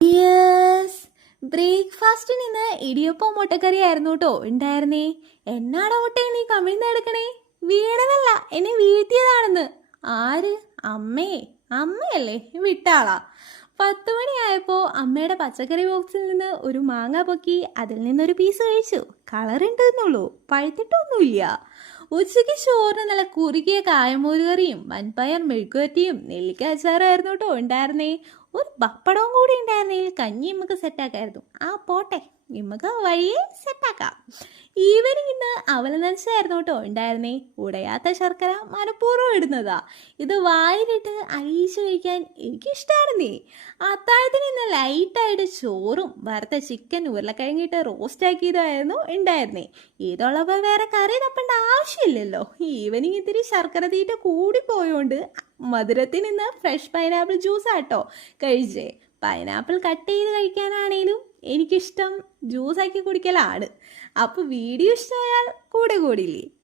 Yes ബ്രേക്ക്ഫാസ്റ്റിന് ഇന്ന് ഇടിയപ്പം മുട്ടക്കറി ആയിരുന്നു കേട്ടോ ഉണ്ടായിരുന്നേ എന്നാടാ മുട്ടേ നീ കമിഴ്ന്ന് എടുക്കണേ വീണതല്ല എന്നെ വീഴ്ത്തിയതാണെന്ന്. ആര്? അമ്മേ. അമ്മയല്ലേ? വിട്ടാളാ. പത്ത് മണിയായപ്പോൾ അമ്മയുടെ പച്ചക്കറി ബോക്സിൽ നിന്ന് ഒരു മാങ്ങ പൊക്കി അതിൽ നിന്നൊരു പീസ് കഴിച്ചു. കളർ ഉണ്ടെന്നുള്ളൂ. പഴുത്തിട്ടൊന്നുമില്ല. ഉച്ചയ്ക്ക് ചോറിന് നല്ല കുറുകിയ കായമോരുകറിയും വൻപയർ മെഴുക്കുവറ്റിയും നെല്ലിക്ക അച്ചാറായിരുന്നു കേട്ടോ ഉണ്ടായിരുന്നേ ഒരു പപ്പടവും ഉണ്ടായിരുന്നെങ്കിൽ കഞ്ഞി നമുക്ക് സെറ്റാക്കായിരുന്നു ആ പോട്ടെ. നമുക്ക് വഴിയെ സെറ്റാക്കാം ഈവനിങ് ഇന്ന് അവല നനച്ചായിരുന്നു കേട്ടോ. ഉണ്ടായിരുന്നേ. ഉടയാത്ത ശർക്കര മനഃപൂർവം ഇടുന്നതാ. ഇത് വായിലിട്ട് അരിയിച്ച് കഴിക്കാൻ എനിക്കിഷ്ടമായിരുന്നേ അത്താഴത്തിന് ഇന്ന് ലൈറ്റായിട്ട് ചോറും വറുത്ത ചിക്കൻ ഉരുളക്കിഴങ്ങിട്ട് റോസ്റ്റ് ആക്കിയതായിരുന്നു ഉണ്ടായിരുന്നേ. ഇതുള്ളപ്പോൾ വേറെ കറി തപ്പേണ്ട ആവശ്യമില്ലല്ലോ. ഈവനിങ് ഇത്തിരി ശർക്കര തീറ്റ കൂടിപ്പോയോണ്ട് മധുരത്തിന് ഇന്ന് ഫ്രഷ് പൈനാപ്പിൾ ജ്യൂസ് ആട്ടോ കഴിച്ചേ. പൈനാപ്പിൾ കട്ട് ചെയ്ത് കഴിക്കാനാണേലും എനിക്കിഷ്ടം ജ്യൂസാക്കി കുടിക്കലാണ്. അപ്പോൾ വീഡിയോ ഇഷ്ടമായാൽ കൂടെ കൂടില്ലേ